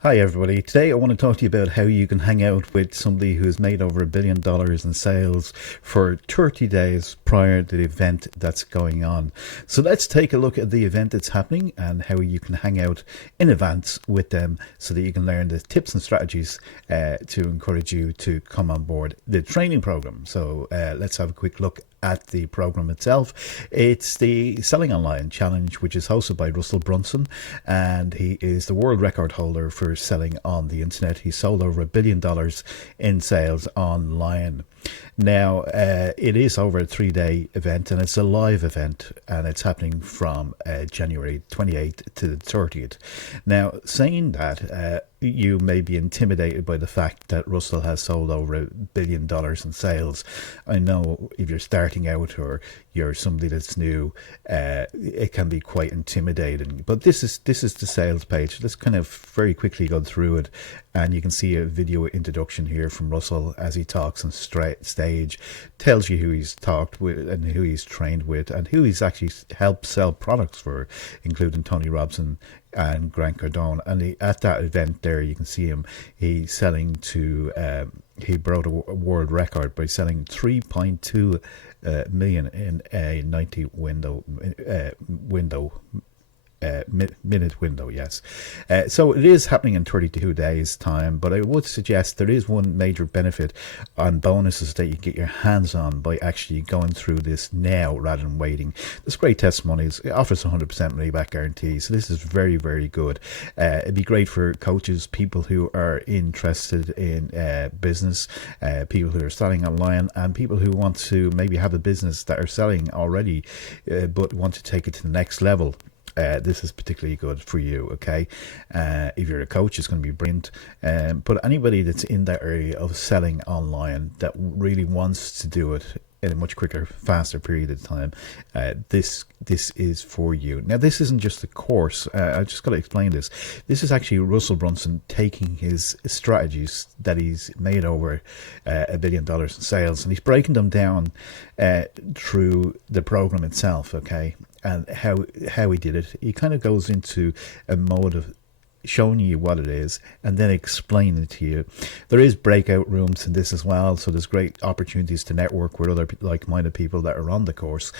Hi everybody. Today I want to talk to you about how you can hang out with somebody who's made over $1 billion in sales for 30 days prior to the event that's going on. So let's take a look at the event that's happening and how you can hang out in advance with them so that you can learn the tips and strategies to encourage you to come on board the training program. So let's have a quick look at the program itself. It's the Selling Online Challenge, which is hosted by Russell Brunson, and he is the world record holder for selling on the internet. He sold over $1 billion in sales online. Now, it is over a 3-day event, and it's a live event, and it's happening from January 28th to the 30th. Now, saying that, you may be intimidated by the fact that Russell has sold over $1 billion in sales. I know if you're starting out or you're somebody that's new, it can be quite intimidating. But this is the sales page. Let's kind of very quickly go through it, and you can see a video introduction here from Russell as he talks on stage, tells you who he's talked with and who he's trained with and who he's actually helped sell products for, including Tony Robbins and Cardone. And at that event there, you can see him. He's selling to. He broke a world record by selling 3.2 million in a 90 minute window. Yes. So it is happening in 32 days time, but I would suggest there is one major benefit and bonuses that you get your hands on by actually going through this now rather than waiting. There's great testimonials. It offers 100% money back guarantee, so this is very, very good. It'd be great for coaches, people who are interested in business, people who are selling online, and people who want to maybe have a business that are selling already but want to take it to the next level. This is particularly good for you, okay? If you're a coach, it's going to be brilliant. But anybody that's in that area of selling online that really wants to do it in a much quicker, faster period of time, this is for you. Now, this isn't just a course. I just got to explain this. This is actually Russell Brunson taking his strategies that he's made over $1 billion in sales, and he's breaking them down through the program itself, okay? And how he did it. He kind of goes into a mode of showing you what it is and then explaining it to you. There is breakout rooms in this as well, so there's great opportunities to network with other like-minded people that are on the course.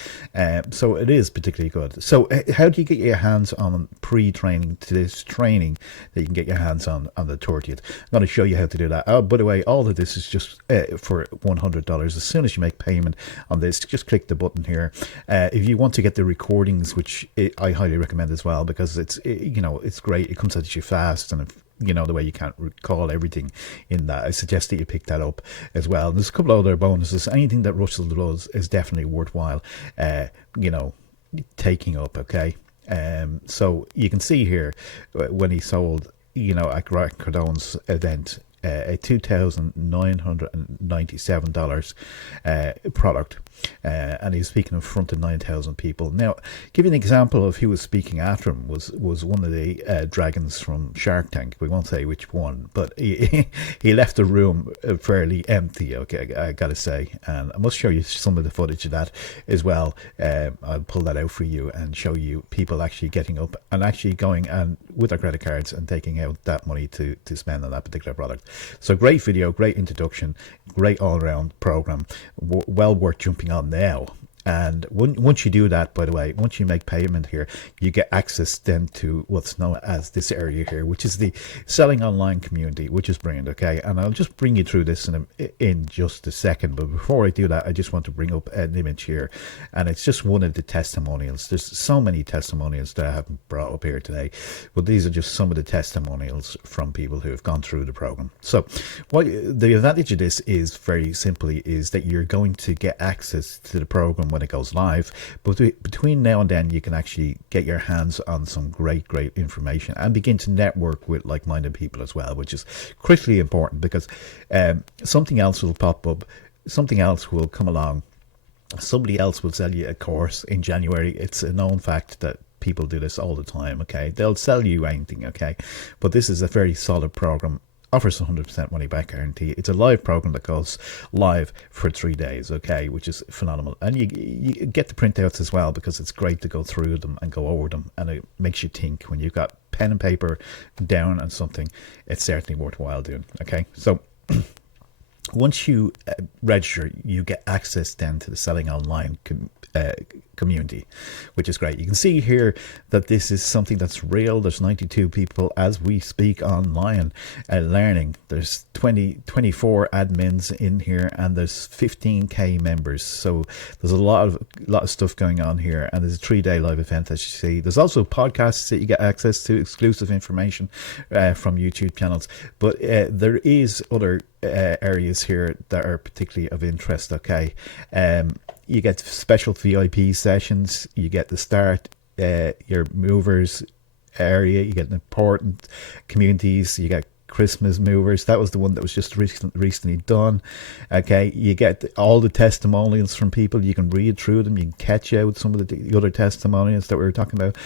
So it is particularly good. So how do you get your hands on pre-training to this training that you can get your hands on the 30th? I'm going to show you how to do that. By the way, all of this is just for $100. As soon as you make payment on this, just click the button here. If you want to get the recordings, which I highly recommend as well, because it's great. It comes at you fast, and the way you can't recall everything in that, I suggest that you pick that up as well. There's a couple of other bonuses. Anything that Russell does is definitely worthwhile taking up, okay? So you can see here when he sold at Cardone's event a $2,997 product, and he's speaking in front of 9,000 people. Now, give you an example of who was speaking after him was one of the dragons from Shark Tank. We won't say which one, but he left the room fairly empty, okay, I gotta say. And I must show you some of the footage of that as well. I'll pull that out for you and show you people actually getting up and actually going and with their credit cards and taking out that money to spend on that particular product. So great video, great introduction, great all-around program, well worth jumping on now. And once you do that, by the way, once you make payment here, you get access then to what's known as this area here, which is the Selling Online community, which is brilliant, okay? And I'll just bring you through this in just a second. But before I do that, I just want to bring up an image here. And it's just one of the testimonials. There's so many testimonials that I haven't brought up here today. But these are just some of the testimonials from people who have gone through the program. So the advantage of this is very simply is that you're going to get access to the program when it goes live, but between now and then you can actually get your hands on some great information and begin to network with like-minded people as well, which is critically important, because something else will pop up, something else will come along, somebody else will sell you a course in January. It's a known fact that people do this all the time, okay? They'll sell you anything, okay? But this is a very solid program, offers 100% money back guarantee. It's a live program that goes live for 3 days, okay, which is phenomenal. And you get the printouts as well, because it's great to go through them and go over them, and it makes you think when you've got pen and paper down on something, it's certainly worthwhile doing. Okay, so once you register, you get access then to the Selling Online community, which is great. You can see here that this is something that's real. There's 92 people as we speak online learning. There's 24 admins in here, and there's 15k members. So there's a lot of stuff going on here, and there's a 3-day live event, as you see. There's also podcasts that you get access to, exclusive information from YouTube channels. But there is other areas here that are particularly of interest. Okay, you get special VIP sessions, you get the start your movers area, you get important communities, you get Christmas movers. That was the one that was just recently done. Okay, you get all the testimonials from people. You can read through them, you can catch out some of the other testimonials that we were talking about.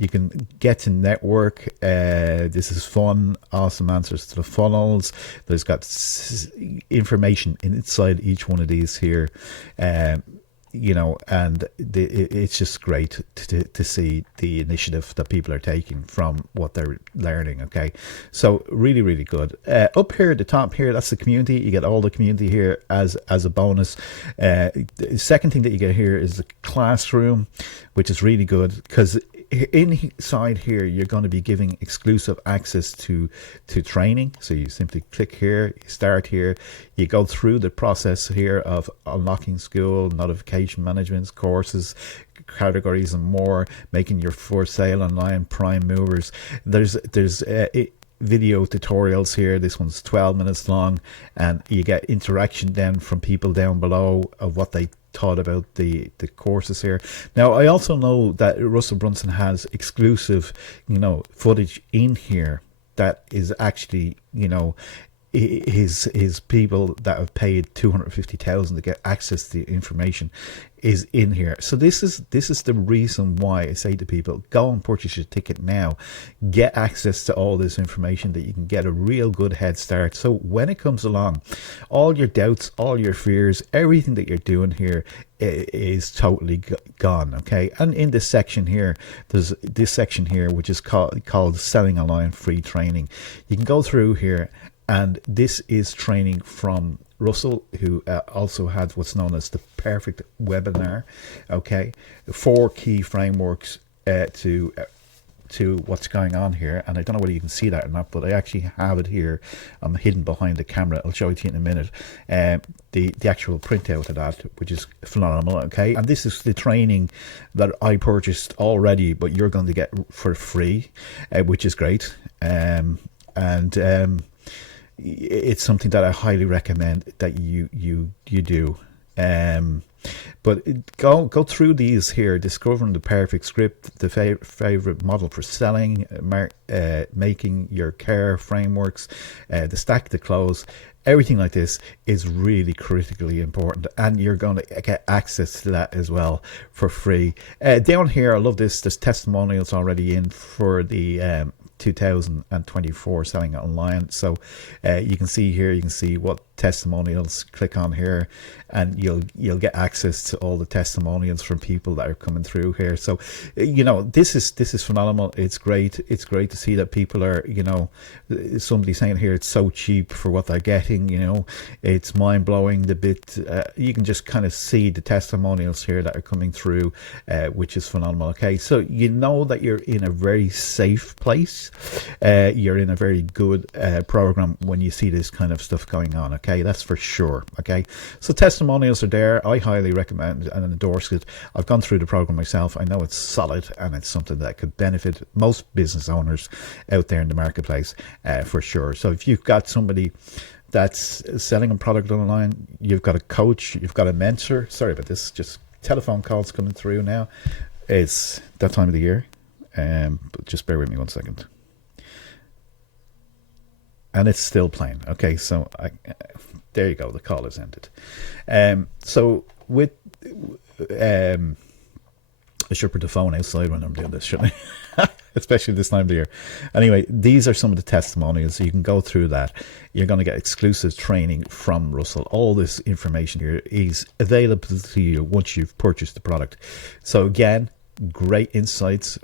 You can get to network. This is fun, awesome answers to the funnels. There's got information inside each one of these here. And it's just great to see the initiative that people are taking from what they're learning. Okay, so really, really good. Up here at the top here, that's the community. You get all the community here as a bonus. The second thing that you get here is the classroom, which is really good because inside here you're going to be giving exclusive access to training. So you simply click here, you start here, you go through the process here of unlocking Skool, notification management, courses, categories and more, making your for sale online prime movers. There's video tutorials here. This one's 12 minutes long, and you get interaction then from people down below of what they thought about the courses here. Now, I also know that Russell Brunson has exclusive, footage in here that is actually, his people that have paid $250,000 to get access to the information is in here. So this is the reason why I say to people, go and purchase your ticket now, get access to all this information that you can get a real good head start. So when it comes along, all your doubts, all your fears, everything that you're doing here is totally gone. Okay, and in this section here, there's this section here which is called Selling Online Free Training. You can go through here, and this is training from Russell, who also had what's known as the perfect webinar. Okay, 4 key frameworks to what's going on here, and I don't know whether you can see that or not, but I actually have it here. I'm hidden behind the camera. I'll show it to you in a minute. The actual printout of that, which is phenomenal. Okay, and this is the training that I purchased already, but you're going to get for free, which is great. It's something that I highly recommend that you do. But go through these here, discovering the perfect script, the favorite model for selling, making your care frameworks, the stack to close. Everything like this is really critically important, and you're going to get access to that as well for free. Down here, I love this. There's testimonials already in for the 2024 Selling Online. So you can see here, you can see what testimonials. Click on here and you'll get access to all the testimonials from people that are coming through here. So this is phenomenal. It's great to see that people are, somebody saying here it's so cheap for what they're getting. It's mind-blowing. The bit you can just kind of see the testimonials here that are coming through, which is phenomenal. Okay, so that you're in a very safe place. You're in a very good program when you see this kind of stuff going on. Okay, that's for sure. Okay, so testimonials are there. I highly recommend and endorse it. I've gone through the program myself. I know it's solid, and it's something that could benefit most business owners out there in the marketplace, for sure. So if you've got somebody that's selling a product online, you've got a coach, you've got a mentor. Sorry about this, just telephone calls coming through now. It's that time of the year, but just bear with me 1 second. And it's still playing. Okay, so there you go. The call is ended. So with I should put the phone outside when I'm doing this, shouldn't I? Especially this time of the year. Anyway, these are some of the testimonials. You can go through that. You're going to get exclusive training from Russell. All this information here is available to you once you've purchased the product. So again, great insights,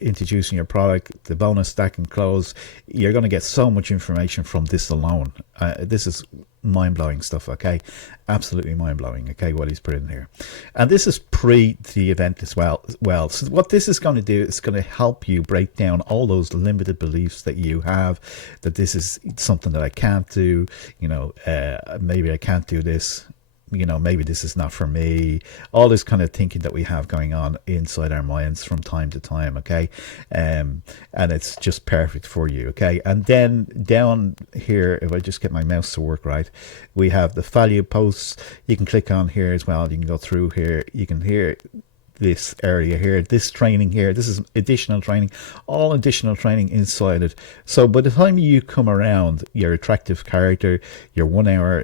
introducing your product, the bonus stack and close. You're going to get so much information from this alone. This is mind-blowing stuff, okay? Absolutely mind-blowing, okay, what he's put in here. And this is pre the event as well. So what this is going to do is going to help you break down all those limited beliefs that you have, that this is something that I can't do, you know, maybe I can't do this, you know, maybe this is not for me, all this kind of thinking that we have going on inside our minds from time to time, okay? And it's just perfect for you, okay? And then down here, if I just get my mouse to work right, we have the value posts. You can click on here as well. You can go through here. You can hear this area here, this training here, this is additional training, all additional training inside it. So by the time you come around, your attractive character, your 1 hour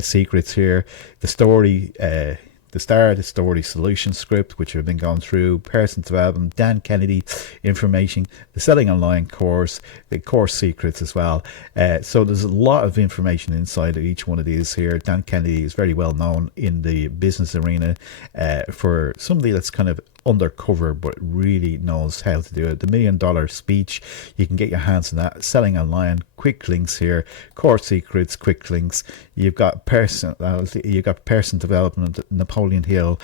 secrets here, the story, the story solution script, which we've been going through, person development, Dan Kennedy information, the selling online course, the course secrets as well. So there's a lot of information inside of each one of these here. Dan Kennedy is very well known in the business arena for somebody that's kind of undercover but really knows how to do it. The $1 Million Speech, you can get your hands on that. Selling online, quick links here, core secrets, quick links. You've got person development, Napoleon Hill,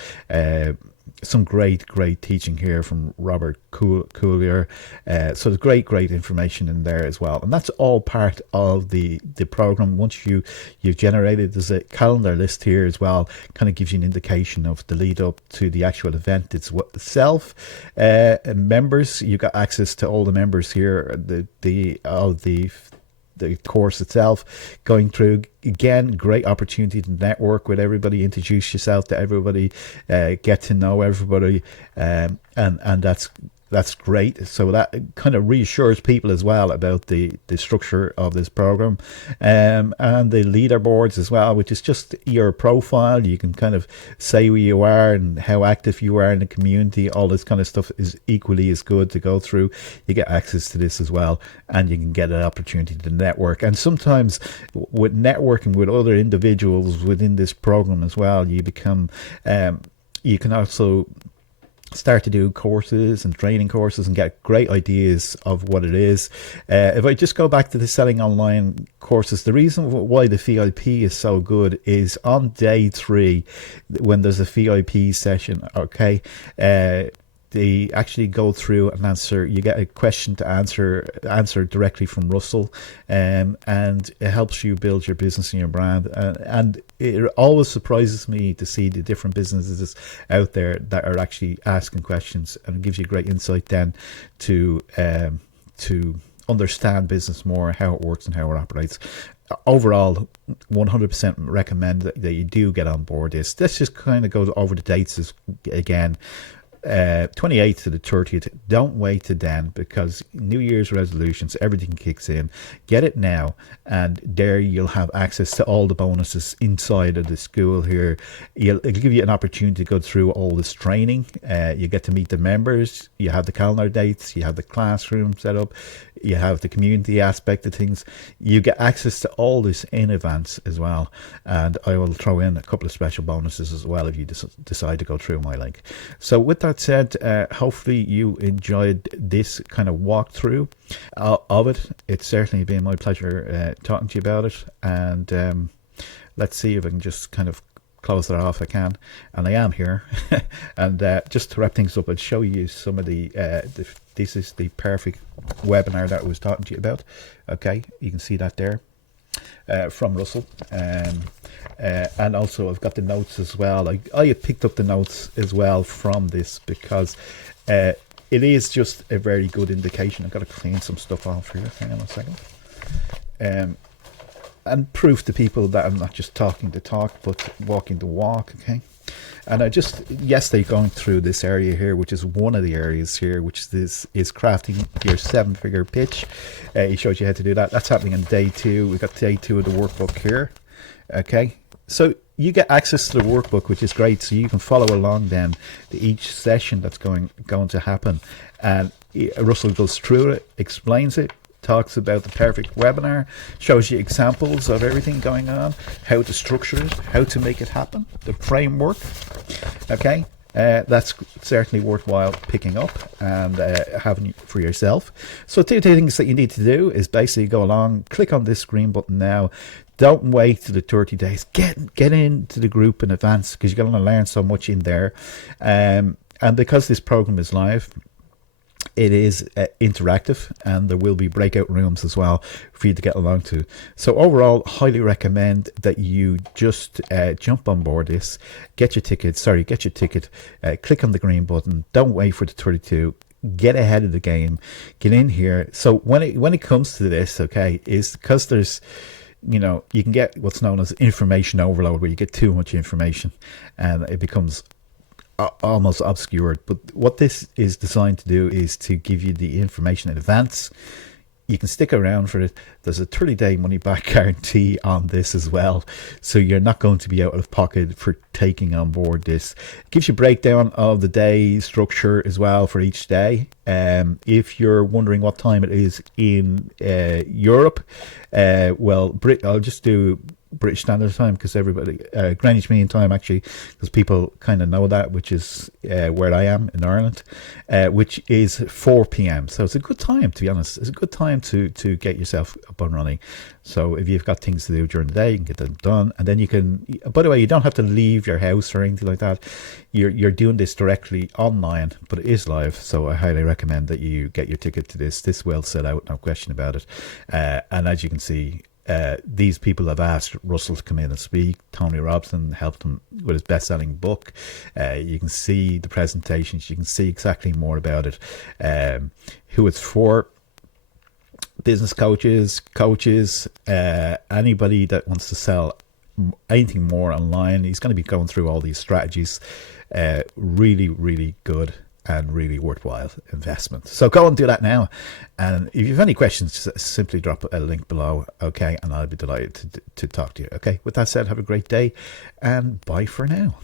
some great teaching here from Robert Coolier. So there's great information in there as well, and that's all part of the program. Once you've generated, there's a calendar list here as well, kind of gives you an indication of the lead up to the actual event itself. Members, you got access to all the members here, the course itself, going through. Again, great opportunity to network with everybody, introduce yourself to everybody, get to know everybody, and that's great. So that kind of reassures people as well about the structure of this program, and the leaderboards as well, which is just your profile. You can kind of say who you are and how active you are in the community. All this kind of stuff is equally as good to go through. You get access to this as well, and you can get an opportunity to network. And sometimes with networking with other individuals within this program as well, you become you can also start to do courses and training courses and get great ideas of what it is. If I just go back to the selling online courses, the reason why the VIP is so good is on day 3, when there's a VIP session, okay, they actually go through and answer. You get a question to answer directly from Russell, and it helps you build your business and your brand. And it always surprises me to see the different businesses out there that are actually asking questions, and it gives you great insight then to understand business more, how it works and how it operates. Overall, 100% recommend that you do get on board this. Let's just kind of go over the dates again. 28th to the 30th. Don't wait to then, because New Year's resolutions, everything kicks in. Get it now, and there you'll have access to all the bonuses inside of the school here. It'll give you an opportunity to go through all this training. You get to meet the members. You have the calendar dates. You have the classroom set up. You have the community aspect of things. You get access to all this in advance as well, and I will throw in a couple of special bonuses as well if you decide to go through my link. So with that said, hopefully you enjoyed this kind of walkthrough of it. It's certainly been my pleasure talking to you about it, and let's see if I can just kind of close that off. I can, and I am here. And just to wrap things up, I'll show you some of this is the perfect webinar that I was talking to you about. Okay, you can see that there from Russell, and also I've got the notes as well. I picked up the notes as well from this, because it is just a very good indication. I've got to clean some stuff off here. Hang on a second. And proof to people that I'm not just talking the talk, but walking the walk. Okay. And I just yesterday going through this area here, which is one of the areas here, which is crafting your 7-figure pitch. He showed you how to do that. That's happening on day 2. We've got day 2 of the workbook here. Okay, so you get access to the workbook, which is great. So you can follow along then to each session that's going to happen. And Russell goes through it, explains it, talks about the perfect webinar, shows you examples of everything going on, how to structure it, how to make it happen, the framework. Okay, that's certainly worthwhile picking up and having for yourself. So two things that you need to do is basically go along, click on this green button now. Don't wait to the 30 days. Get into the group in advance, because you're going to learn so much in there. And because this program is live, it is interactive, and there will be breakout rooms as well for you to get along to. So overall, highly recommend that you just jump on board this, get your ticket, click on the green button. Don't wait for the 32. Get ahead of the game, get in here. So when it comes to this, okay, is because there's, you can get what's known as information overload, where you get too much information and it becomes almost obscured. But what this is designed to do is to give you the information in advance. You can stick around for it. There's a 30-day money-back guarantee on this as well, so you're not going to be out of pocket for taking on board this. It gives you a breakdown of the day structure as well for each day. If you're wondering what time it is in Europe, I'll just do British Standard Time, because everybody Greenwich Mean Time, actually, because people kind of know that, which is where I am in Ireland, which is 4 p.m. So it's a good time, to be honest. It's a good time to get yourself up and running. So if you've got things to do during the day, you can get them done, and then you can. By the way, you don't have to leave your house or anything like that. You're doing this directly online, but it is live. So I highly recommend that you get your ticket to this. This will sell out, no question about it. And as you can see, these people have asked Russell to come in and speak. Tony Robbins helped him with his best-selling book. You can see the presentations. You can see exactly more about it. Who it's for: business coaches, anybody that wants to sell anything more online. He's going to be going through all these strategies. Really, really good and really worthwhile investment. So go and do that now. And if you have any questions, just simply drop a link below, okay? And I'll be delighted to talk to you, okay? With that said, have a great day, and bye for now.